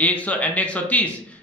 N130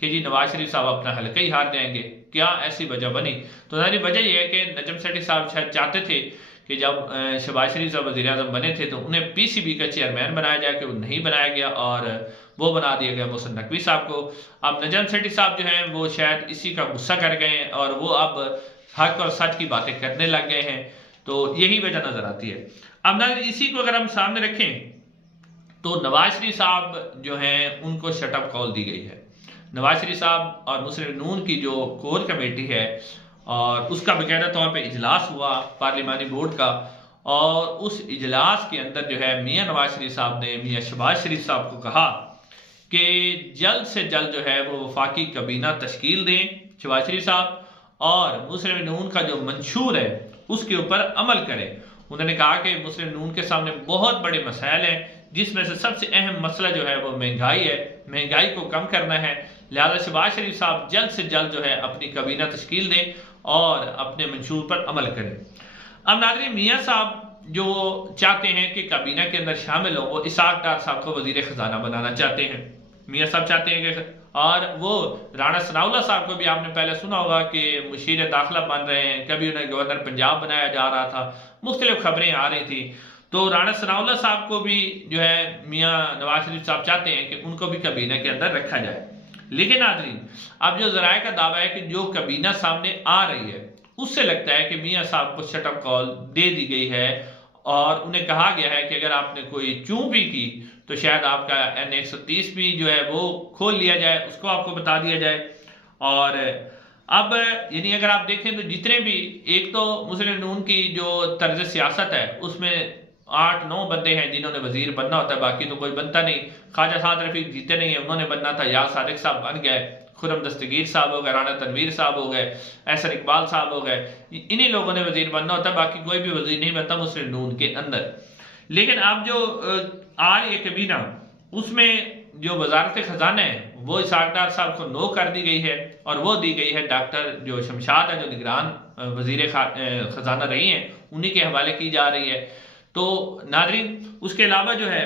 کہ جی نواز شریف صاحب اپنا حلقہ ہی ہار جائیں گے، کیا ایسی وجہ بنی؟ تو ظاہری وجہ یہ ہے کہ نجم سیٹھی صاحب شاید چاہتے تھے کہ جب شہباز شریف صاحب وزیر اعظم بنے تھے تو انہیں پی سی بی کا چیئرمین بنایا جائے، کہ وہ نہیں بنایا گیا اور وہ بنا دیا گیا محسن نقوی صاحب کو۔ اب نجم سیٹھی صاحب جو ہیں وہ شاید اسی کا غصہ کر گئے ہیں اور وہ اب حق اور سچ کی باتیں کرنے لگ گئے ہیں، تو یہی وجہ نظر آتی ہے۔ اب ناظرین اسی کو اگر ہم سامنے رکھیں تو نواز شریف صاحب جو ہیں ان کو شٹ اپ کال دی گئی ہے۔ نواز شریف صاحب اور مسلم نون کی جو کور کمیٹی ہے اور اس کا باقاعدہ طور پہ اجلاس ہوا پارلیمانی بورڈ کا، اور اس اجلاس کے اندر جو ہے میاں نواز شریف صاحب نے میاں شہباز شریف صاحب کو کہا کہ جلد سے جلد جو ہے وہ وفاقی کابینہ تشکیل دیں شہباز شریف صاحب، اور مسلم نون کا جو منشور ہے اس کے اوپر عمل کریں۔ انہوں نے کہا کہ مسلم نون کے سامنے بہت بڑے مسائل ہیں، جس میں سے سب سے اہم مسئلہ جو ہے وہ مہنگائی ہے، مہنگائی کو کم کرنا ہے، لہذا شہباز شریف صاحب جلد سے جلد جو ہے اپنی کابینہ تشکیل دیں اور اپنے منشور پر عمل کریں۔ اب ناظرین میاں صاحب جو چاہتے ہیں کہ کابینہ کے اندر شامل ہو، وہ اسحاق ڈار صاحب کو وزیر خزانہ بنانا چاہتے ہیں۔ میاں صاحب چاہتے ہیں کہ، اور وہ رانا ثناءاللہ صاحب کو بھی آپ نے پہلے سنا ہوگا کہ مشیر داخلہ بن رہے ہیں، کبھی انہیں گورنر پنجاب بنایا جا رہا تھا، مختلف خبریں آ رہی تھی، تو رانا ثناءاللہ صاحب کو بھی جو ہے میاں نواز شریف صاحب چاہتے ہیں کہ ان کو بھی کابینہ کے اندر رکھا جائے۔ لیکن ناظرین اب جو ذرائع کا دعویٰ ہے کہ جو کابینہ سامنے آ رہی ہے اس سے لگتا ہے کہ میاں صاحب کو شٹ اپ کال دے دی گئی ہے، اور انہیں کہا گیا ہے کہ اگر آپ نے کوئی چوں بھی کی تو شاید آپ کا N130 بھی جو ہے وہ کھول لیا جائے، اس کو آپ کو بتا دیا جائے۔ اور اب یعنی اگر آپ دیکھیں تو جتنے بھی، ایک تو مسلم نون کی جو طرز سیاست ہے اس میں 8-9 بندے ہیں جنہوں نے وزیر بننا ہوتا ہے، باقی تو کوئی بنتا نہیں۔ خواجہ سعد رفیق جیتے نہیں ہیں، انہوں نے بننا تھا، یا صادق صاحب بن گئے، خرم دستگیر صاحب ہو گئے، رانا تنویر صاحب ہو گئے، احسن اقبال صاحب ہو گئے، انہی لوگوں نے وزیر بننا ہوتا ہے، باقی کوئی بھی وزیر نہیں بنتا مسلم نون کے اندر۔ لیکن اب جو آج یہ کابینہ، اس میں جو وزارت خزانہ ہے وہ اسحاق ڈار صاحب کو نو کر دی گئی ہے، اور وہ دی گئی ہے ڈاکٹر جو شمشاد ہے، جو نگران وزیر خزانہ رہی ہیں، انہی کے حوالے کی جا رہی ہے۔ تو ناظرین اس کے علاوہ جو ہے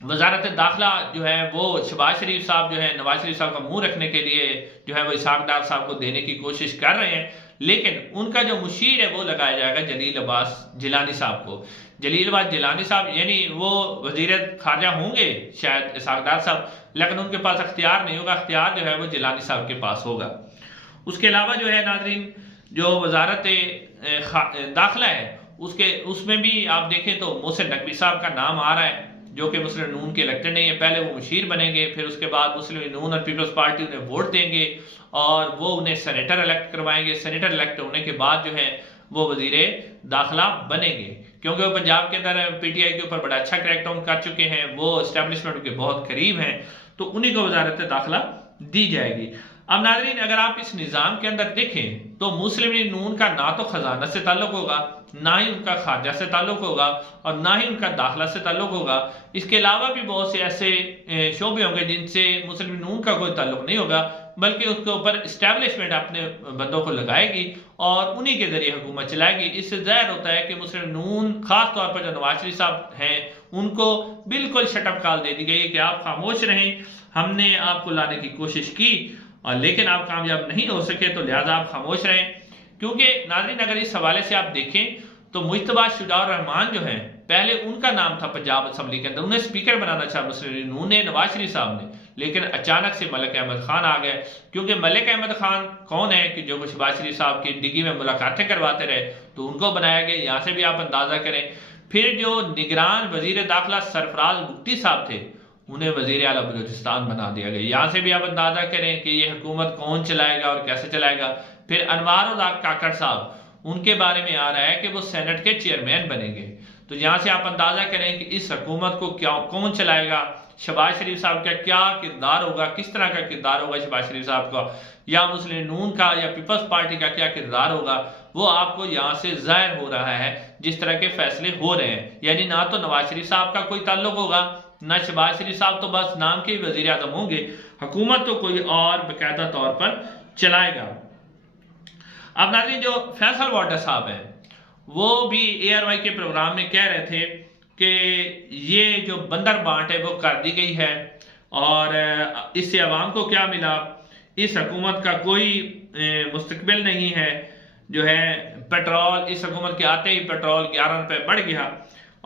وزارت داخلہ جو ہے وہ شہباز شریف صاحب جو ہے نواز شریف صاحب کا منہ رکھنے کے لیے جو ہے وہ اسحاق ڈار صاحب کو دینے کی کوشش کر رہے ہیں، لیکن ان کا جو مشیر ہے وہ لگایا جائے گا جلیل عباس جیلانی صاحب کو۔ جلیل عباس جیلانی صاحب یعنی وہ وزیر خارجہ ہوں گے شاید اسحاق ڈار صاحب، لیکن ان کے پاس اختیار نہیں ہوگا، اختیار جو ہے وہ جیلانی صاحب کے پاس ہوگا۔ اس کے علاوہ جو ہے ناظرین جو وزارت داخلہ ہے اس میں بھی آپ دیکھیں تو محسن نقوی صاحب کا نام آ رہا ہے، جو کہ مسلم نون کے الیکٹڈ نہیں ہے۔ پہلے وہ مشیر بنیں گے، پھر اس کے بعد مسلم نون اور پیپلز پارٹی انہیں ووٹ دیں گے اور وہ انہیں سینیٹر الیکٹ کروائیں گے۔ سینیٹر الیکٹ ہونے کے بعد جو ہے وہ وزیر داخلہ بنیں گے، کیونکہ وہ پنجاب کے اندر پی ٹی آئی کے اوپر بڑا اچھا کریک ڈاؤن کر چکے ہیں، وہ اسٹیبلشمنٹ کے بہت قریب ہیں، تو انہی کو وزارت داخلہ دی جائے گی۔ اب ناظرین اگر آپ اس نظام کے اندر دیکھیں تو مسلم نون کا نہ تو خزانہ سے تعلق ہوگا، نہ ہی ان کا خارجہ سے تعلق ہوگا، اور نہ ہی ان کا داخلہ سے تعلق ہوگا۔ اس کے علاوہ بھی بہت سے ایسے شعبے ہوں گے جن سے مسلم نون کا کوئی تعلق نہیں ہوگا، بلکہ اس کے اوپر اسٹیبلشمنٹ اپنے بندوں کو لگائے گی اور انہی کے ذریعے حکومت چلائے گی۔ اس سے ظاہر ہوتا ہے کہ مسلم نون خاص طور پر جو نواز شریف صاحب ہیں ان کو بالکل شٹ اپ کال دے دی گئی ہے کہ آپ خاموش رہیں، ہم نے آپ کو لانے کی کوشش کی اور لیکن آپ کامیاب نہیں ہو سکے، تو لہٰذا آپ خاموش رہیں۔ کیونکہ ناظرین اگر اس حوالے سے آپ دیکھیں تو مجتبیٰ شجاع الرحمان جو ہیں، پہلے ان کا نام تھا پنجاب اسمبلی کے اندر، انہیں سپیکر بنانا چاہا مسلم نون نے، نواز شریف صاحب نے، لیکن اچانک سے ملک احمد خان آ گئے۔ کیونکہ ملک احمد خان کون ہے کہ جو شہباز شریف صاحب کی ڈگی میں ملاقاتیں کرواتے رہے، تو ان کو بنایا گیا۔ یہاں سے بھی آپ اندازہ کریں۔ پھر جو نگران وزیر داخلہ سرفراز بگٹی صاحب تھے، انہیں وزیر اعلیٰ بلوچستان بنا دیا گیا۔ یہاں سے بھی آپ اندازہ کریں کہ یہ حکومت کون چلائے گا اور کیسے چلائے گا۔ پھر انوار الحق کاکڑ صاحب، ان کے بارے میں آ رہا ہے کہ وہ سینٹ کے چیئرمین بنیں گے۔ تو یہاں سے آپ اندازہ کریں کہ اس حکومت کو کون چلائے گا، شہباز شریف صاحب کا کیا کردار ہوگا، کس طرح کا کردار ہوگا شہباز شریف صاحب کا، یا مسلم نون کا یا پیپلز پارٹی کا کیا کردار ہوگا، وہ آپ کو یہاں سے ظاہر ہو رہا ہے جس طرح کے فیصلے ہو رہے ہیں۔ یعنی نہ تو نواز شریف صاحب کا کوئی تعلق ہوگا، نہ شہباز شریف صاحب تو بس نام کے ہی وزیر اعظم ہوں گے، حکومت تو کوئی اور باقاعدہ طور پر چلائے گا۔ اب ناظرین جو فیصل واڈا صاحب ہیں وہ بھی ARY کے پروگرام میں کہہ رہے تھے کہ یہ جو بندر بانٹ ہے وہ کر دی گئی ہے، اور اس سے عوام کو کیا ملا؟ اس حکومت کا کوئی مستقبل نہیں ہے، جو ہے پیٹرول اس حکومت کے آتے ہی پیٹرول 11 روپے بڑھ گیا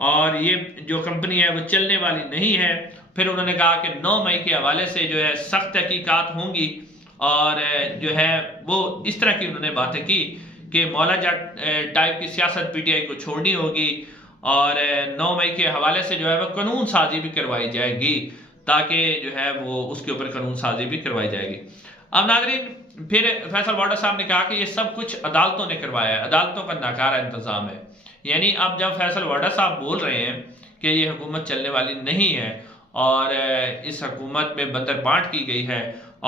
اور یہ جو کمپنی ہے وہ چلنے والی نہیں ہے۔ پھر انہوں نے کہا کہ 9 مئی کے حوالے سے جو ہے سخت تحقیقات ہوں گی، اور جو ہے وہ اس طرح کی انہوں نے باتیں کی کہ مولا جٹ ٹائپ کی سیاست پی ٹی آئی کو چھوڑنی ہوگی، اور 9 مئی کے حوالے سے جو ہے وہ قانون سازی بھی کروائی جائے گی، تاکہ جو ہے وہ اس کے اوپر قانون سازی بھی کروائی جائے گی۔ اب ناظرین پھر فیصل واڈا صاحب نے کہا کہ یہ سب کچھ عدالتوں نے کروایا ہے، عدالتوں کا ناکارہ انتظام ہے۔ یعنی اب جب فیصل واڈا صاحب بول رہے ہیں کہ یہ حکومت چلنے والی نہیں ہے اور اس حکومت میں بندر بانٹ کی گئی ہے،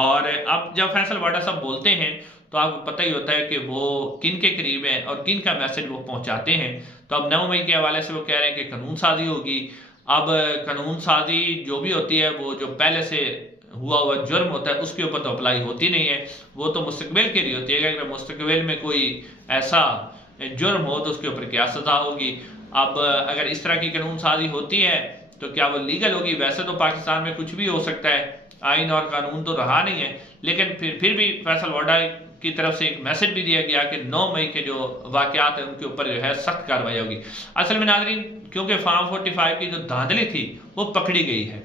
اور اب جب فیصل واڈا صاحب بولتے ہیں تو آپ کو پتہ ہی ہوتا ہے کہ وہ کن کے قریب ہیں اور کن کا میسج وہ پہنچاتے ہیں۔ تو اب 9 مئی کے حوالے سے وہ کہہ رہے ہیں کہ قانون سازی ہوگی۔ اب قانون سازی جو بھی ہوتی ہے وہ جو پہلے سے ہوا جرم ہوتا ہے اس کے اوپر تو اپلائی ہوتی نہیں ہے، وہ تو مستقبل کے لیے ہوتی ہے کہ اگر مستقبل میں کوئی ایسا جرم ہو تو اس کے اوپر کیا سزا ہوگی۔ اب اگر اس طرح کی قانون سازی ہوتی ہے تو کیا وہ لیگل ہوگی؟ ویسے تو پاکستان میں کچھ بھی ہو سکتا ہے، آئین اور قانون تو رہا نہیں ہے، لیکن پھر بھی فیصل واڈا کی طرف سے ایک میسج بھی دیا گیا کہ 9 مئی کے جو واقعات ہیں ان کے اوپر جو ہے سخت کارروائی ہوگی۔ اصل میں ناظرین کیونکہ فارم 45 کی جو دھاندلی تھی وہ پکڑی گئی ہے،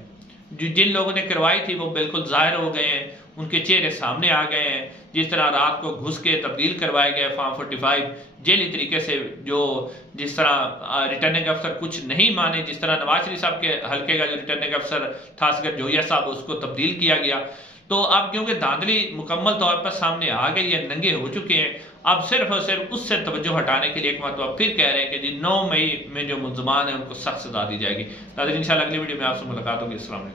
جن لوگوں نے کروائی تھی وہ بالکل ظاہر ہو گئے ہیں، ان کے چہرے سامنے آ گئے ہیں۔ جس طرح رات کو گھس کے تبدیل کروائے گئے فارم 45 جیلی طریقے سے، جس طرح ریٹرننگ افسر کچھ نہیں مانے، جس طرح نواز شریف صاحب کے حلقے کا جو ریٹرننگ افسر تھا اصغر جوہریہ صاحب، اس کو تبدیل کیا گیا۔ تو اب کیونکہ دھاندلی مکمل طور پر سامنے آ گئی ہے، ننگے ہو چکے ہیں، اب صرف اور صرف اس سے توجہ ہٹانے کے لیے ایک مرتبہ پھر کہہ رہے ہیں کہ جی 9 مئی میں جو ملزمان ہیں ان کو سخت سزا دی جائے گی۔ ناظرین انشاءاللہ اگلی ویڈیو میں آپ سے ملاقات ہوگی۔ السلام علیکم۔